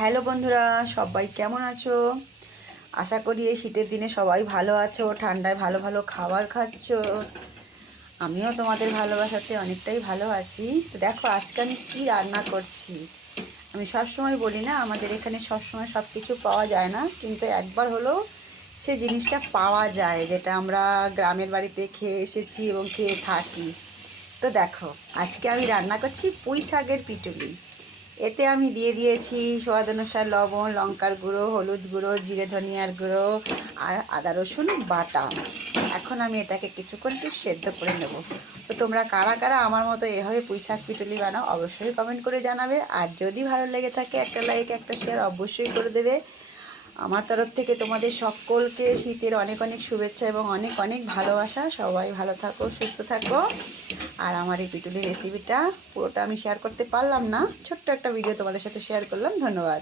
Hello বন্ধুরা, সবাই কেমন আছো? আশা করি এই শীতের দিনে সবাই ভালো আছো, ঠান্ডায় ভালো ভালো খাবার খাচ্ছো। আমিও তোমাদের ভালোবাসাতে অনেকটাই ভালো আছি। তো দেখো আজকে আমি কি রান্না করছি। আমি সবসময় বলি না, আমাদের এখানে সবসময় সব কিছু পাওয়া যায় না, কিন্তু একবার হলো সে জিনিসটা পাওয়া যায়, যেটা আমরা গ্রামের বাড়িতে খেয়ে এসেছি এবং খেয়ে থাকি। তো দেখো, আজকে আমি রান্না করছি পুঁই শাকের পিটুলি। এতে আমি দিয়ে দিয়েছি স্বাদ অনুসার লবণ, লঙ্কার গুঁড়ো, হলুদ গুঁড়ো, জিরে ধনিয়ার গুঁড়ো আর আদা রসুন বাটা। এখন আমি এটাকে কিছুক্ষণ একটু সেদ্ধ করে নেব। তো তোমরা কারা কারা আমার মতো এভাবে পুঁই শাক পিটুলি বানাও অবশ্যই কমেন্ট করে জানাবে। আর যদি ভালো লেগে থাকে একটা লাইক একটা শেয়ার অবশ্যই করে দেবে। আমার তরফ থেকে তোমাদের সকলকে শীতের অনেক অনেক শুভেচ্ছা এবং অনেক অনেক ভালোবাসা। সবাই ভালো থাকো, সুস্থ থাকো। আর আমার এই পিটুলির রেসিপিটা পুরোটা আমি শেয়ার করতে পারলাম না, ছোট্ট একটা ভিডিও তোমাদের সাথে শেয়ার করলাম। ধন্যবাদ।